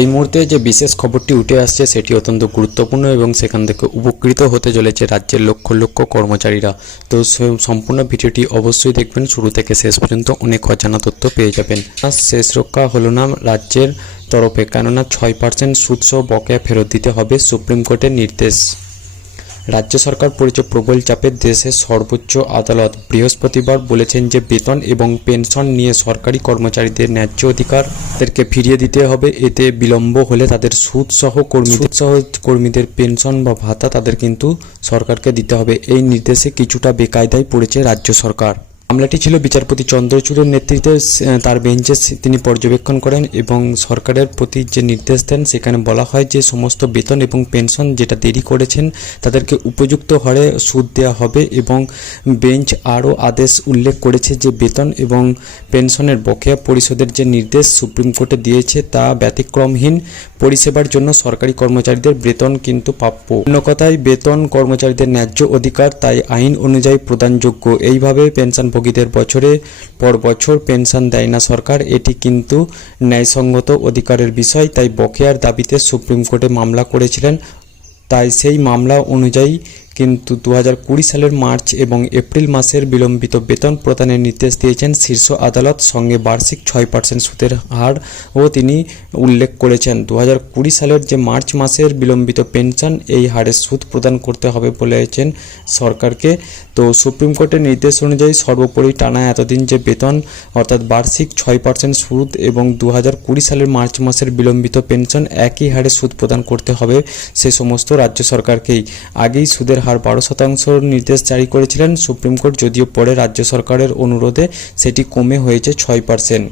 এই মুহূর্তে যে বিশেষ খবরটি উঠে আসছে, সেটি অত্যন্ত গুরুত্বপূর্ণ এবং সেখান থেকে উপকৃত হতে চলেছে রাজ্যের লক্ষ লক্ষ কর্মচারীরা। তো সম্পূর্ণ ভিডিওটি অবশ্যই দেখবেন। শুরু থেকে শেষ পর্যন্ত অনেক অজানা তথ্য পেয়ে যাবেন। শেষ রক্ষা হলো না রাজ্যের তরফে, কেননা ছয় পার্সেন্ট সুদসহ বকেয়া ফেরত দিতে হবে সুপ্রিম কোর্টের নির্দেশ। রাজ্য সরকার পড়েছে প্রবল চাপে দেশের সর্বোচ্চ আদালত বৃহস্পতিবার বলেছেন যে বেতন এবং পেনশন নিয়ে সরকারি কর্মচারীদের ন্যায্য অধিকার তাদেরকে ফিরিয়ে দিতে হবে। এতে বিলম্ব হলে তাদের সুদ সহ কর্মীদের সহ কর্মীদের পেনশন বা ভাতা তাদের কিন্তু সরকারকে দিতে হবে। এই নির্দেশে কিছুটা বেকায়দায় পড়েছে রাজ্য সরকার। মামলাটি ছিল বিচারপতি চন্দ্রচূড়ের নেতৃত্বে তার বেঞ্চে তিনি পর্যবেক্ষণ করেন এবং সরকারের প্রতি যে নির্দেশ দেন, সেখানে বলা হয় যে সমস্ত বেতন এবং পেনশন যেটা দেরি করেছেন, তাদেরকে উপযুক্ত হারে সুদ দেওয়া হবে এবং বেঞ্চ আরও আদেশ উল্লেখ করেছে যে বেতন এবং পেনশনের বকেয়া পরিশোধের যে নির্দেশ সুপ্রিম কোর্টে দিয়েছে, তা ব্যতিক্রমহীন। পরিষেবার জন্য সরকারি কর্মচারীদের বেতন কিন্তু প্রাপ্য। অন্য কথায়, বেতন কর্মচারীদের ন্যায্য অধিকার, তাই আইন অনুযায়ী প্রদানযোগ্য। এইভাবে পেনশনভোগীদের বছরে পর বছর পেনশন দেয় না সরকার, এটি কিন্তু ন্যায়সঙ্গত অধিকারের বিষয়, তাই বকেয়ার দাবিতে সুপ্রিম কোর্টে মামলা করেছিলেন। তাই সেই মামলা অনুযায়ী কিন্তু দু সালের মার্চ এবং এপ্রিল মাসের বিলম্বিত বেতন প্রদানের নির্দেশ দিয়েছেন শীর্ষ আদালত, সঙ্গে বার্ষিক ছয় পার্সেন্ট সুদের হার ও তিনি উল্লেখ করেছেন। দু সালের যে মার্চ মাসের বিলম্বিত পেনশন, এই হারে সুদ প্রদান করতে হবে বলেছেন সরকারকে। তো সুপ্রিম কোর্টের নির্দেশ অনুযায়ী সর্বোপরি টানা এতদিন যে বেতন, অর্থাৎ বার্ষিক ছয় পার্সেন্ট সুদ এবং দু সালের মার্চ মাসের বিলম্বিত পেনশন, একই হারে সুদ প্রদান করতে হবে সে সমস্ত রাজ্য সরকারকেই। আগেই সুদের হার বারো শতাংশ নির্দেশ জারি করেছিলেন সুপ্রিম কোর্ট, যদিও পরে রাজ্য সরকারের অনুরোধে সেটি কমে হয়েছে ছয় পার্সেন্ট